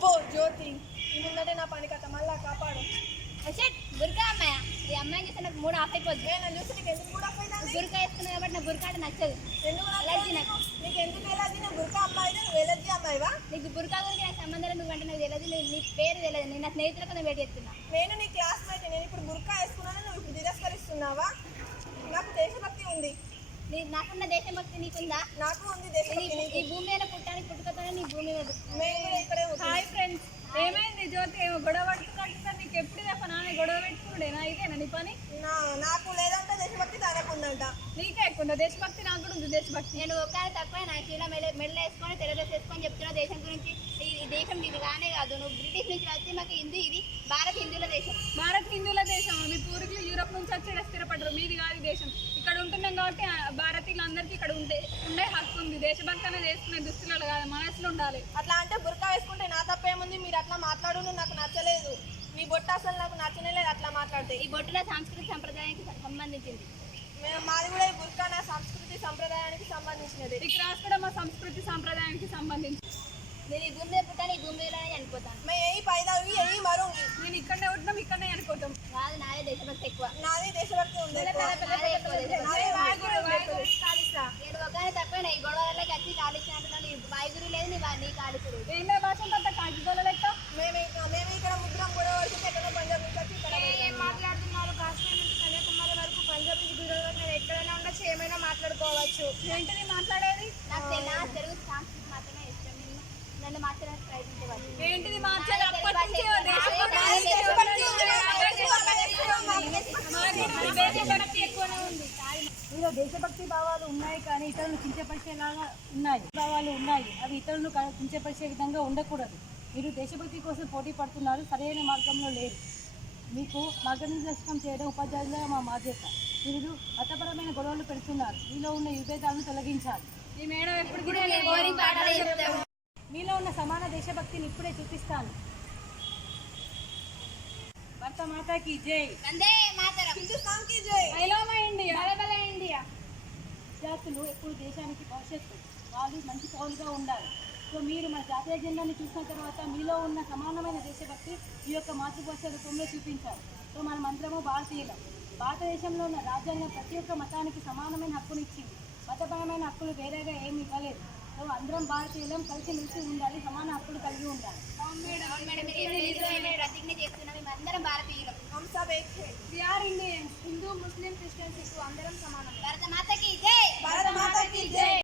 అబ్బో జ్యోతి ఈ ముందటే నా పని కథ మళ్ళా కాపాడు. బుర్కా అమ్మాయ ఈ అమ్మాయిని చూస్తే నాకు మూడు ఆఫ్ అయిపోద్ది. నన్ను చూసి నీకు ఎందుకు కూడా బుర్కా వేసుకున్నా కాబట్టి నా బుర్కా అంటే నచ్చదు. ఎలర్జీ నాకు. నీకు ఎందుకు ఎలర్జీ? నేను బుర్కా అమ్మాయి, నువ్వు ఎలర్జీ అమ్మాయివా? నీకు బుర్కా గురించి నాకు సంబంధం నువ్వు అంటే నాకు తెలియదు. నీ పేరు తెలియదు. నేను నా స్నేహితులకు నేను వెయిట్ చేస్తున్నా. నేను నీ క్లాస్మేట్. నేను ఇప్పుడు బుర్కా వేసుకున్నాను, నువ్వు ఇప్పుడు తిరస్కరిస్తున్నావా? నాకు దేశభక్తి ఉంది. నాకున్న దేశభక్తి నీకుందా? నాకు ఉంది దేశభక్తి. ఈ భూమి మీద పుట్టానికి పుట్టుకతోనే నీ భూమి మీద. మేము కూడా ఇక్కడే హాయ్ ఫ్రెండ్స్, ఏమైంది జ్యోతి? ఏమో గొడవ పట్టుకుంటా. నీకు ఎప్పుడు తప్ప నాన్న గొడవ పెట్టుకున్నాడేనా? ఇదేనా నీ పని? నాకు లేదంటే దేశభక్తి తనకు ఉందంట. నీకే ఎక్కువ ఉందా దేశభక్తి? నాకు కూడా ఉంది దేశభక్తి. నేను ఒకసారి తక్కువ నా చీల మెడలు వేసుకొని తెల్ల డ్రెస్ వేసుకొని చెప్తున్నా దేశం గురించి. ఈ దేశం ఇది కానే కాదు. నువ్వు బ్రిటిష్ నుంచి వచ్చి మాకు ఇది భారత్ హిందువుల దేశం. భారత్ హిందువుల దేశం. మీ పూర్వీకులు యూరోప్ నుంచి వచ్చి ఇక్కడ స్థిరపడ్డారు. మీది కాదు దేశం. ఇక్కడ ఉంటున్నాం కాబట్టి భారతీయులందరికీ ఇక్కడ ఉండే హక్కు ఉంది. దేశభక్తి అనేది వేసుకునే దుస్తులు కాదు, మనసులో ఉండాలి. అట్లా అంటే బుర్కా వేసుకుంటే నా తప్పేముంది? మీరు అట్లా మాట్లాడు, నాకు నచ్చలేదు. మీ బొట్టు అసలు నాకు నచ్చనే లేదు అట్లా మాట్లాడితే. ఈ బొట్టులో సాంస్కృతిక సంప్రదాయానికి సంబంధించింది. మాది కూడా ఈ బుర్కా నా సంస్కృతి సంప్రదాయానికి సంబంధించినది. ఈ క్రాస్ కూడా మా సంస్కృతి సంప్రదాయానికి సంబంధించి. నేను ఈ భూమి మీద పుట్టాను, ఈ భూమి మీదనే చనిపోతాను. మేము ఏ పైదావి ఏ మరుంగి. నేను ఇక్కడనే ఉంటున్నాం, ఇక్కడనే అనుకుంటాం. కాదు, నాదే దేశభక్తి ఎక్కువ. నాది దేశభక్తి ఉంది. నేను ఒకసారి తక్కువ ఈ గొడవలకి వచ్చి కాలిచ్చినట్టున్నాను. నీ వాయుగురు లేదు, నీ కాలిచుడు. ఏంటో భాష అంత కాకిగోళ లెక్క. మేము ఇక్కడ ముగ్గురం గొడవ పడుతుంటే ఎక్కడో పంజాబ్ నుంచి వచ్చి ఇక్కడ ఏం మాట్లాడుతున్నారు? కాశ్మీర్ నుంచి కన్యాకుమారి వరకు, పంజాబ్ నుంచి గుజరాత్ వరకు నేను ఎక్కడైనా ఉండొచ్చు, ఏమైనా మాట్లాడుకోవచ్చు. ఏంటిది మాట్లాడేది? నాకు తెలుగు సాంస్కృతి మాత్రమే ఇష్టం. నన్ను మార్చడానికి ప్రయత్నించేవాళ్ళు. ఏంటిది మార్చాలి? అప్పటి నుంచే దేశభక్తి ఎక్కువనే ఉంది. మీలో దేశభక్తి భావాలు ఉన్నాయి, కానీ ఇతరులను కించపరిచేలాగా ఉన్నాయి భావాలు ఉన్నాయి. అవి ఇతరులను కించపరిచే విధంగా ఉండకూడదు. మీరు దేశభక్తి కోసం పోటీ పడుతున్నారు, సరైన మార్గంలో లేరు. మీకు మార్గనిర్దేశం చేయడం ఉపాధ్యాయులుగా మా బాధ్యత. మీరు మతపరమైన గొడవలు పెడుతున్నారు. మీలో ఉన్న విభేదాలను తొలగించాలి. ఈ మేడం ఎప్పుడు కూడా మీలో ఉన్న సమాన దేశభక్తిని ఇప్పుడే చూపిస్తాను. భారత మాతాకి జై. వందే మాతరం. హిందుస్థాన్ కి జై. I love my India. బల ఇండియా. విద్యార్థులు ఎప్పుడు దేశానికి భవిష్యత్తు. వాళ్ళు మంచి పౌరులుగా ఉండాలి. సో మీరు మన జాతీయ జెండాని చూసిన తర్వాత మీలో ఉన్న సమానమైన దేశభక్తి ఈ యొక్క మాతృభాష రూపంలో చూపించాలి. సో మనం అందరము భారతీయులం. భారతదేశంలో ఉన్న రాజ్యాంగం ప్రతి ఒక్క మతానికి సమానమైన హక్కునిచ్చింది. మతపరమైన హక్కులు వేరేగా ఏమి ఇవ్వలేదు. సో అందరం భారతీయులం, కలిసి మెలిసి ఉండాలి, సమాన హక్కులు కలిగి ఉండాలి. ప్రతిజ్ఞ చేస్తున్నాం, మేమందరం భారతీయులం. ఇండియన్స్, హిందూ, ముస్లిం, క్రిస్టియన్స్ అందరం సమానం. భారత మాతకి జై. భారత మాతాకి జై.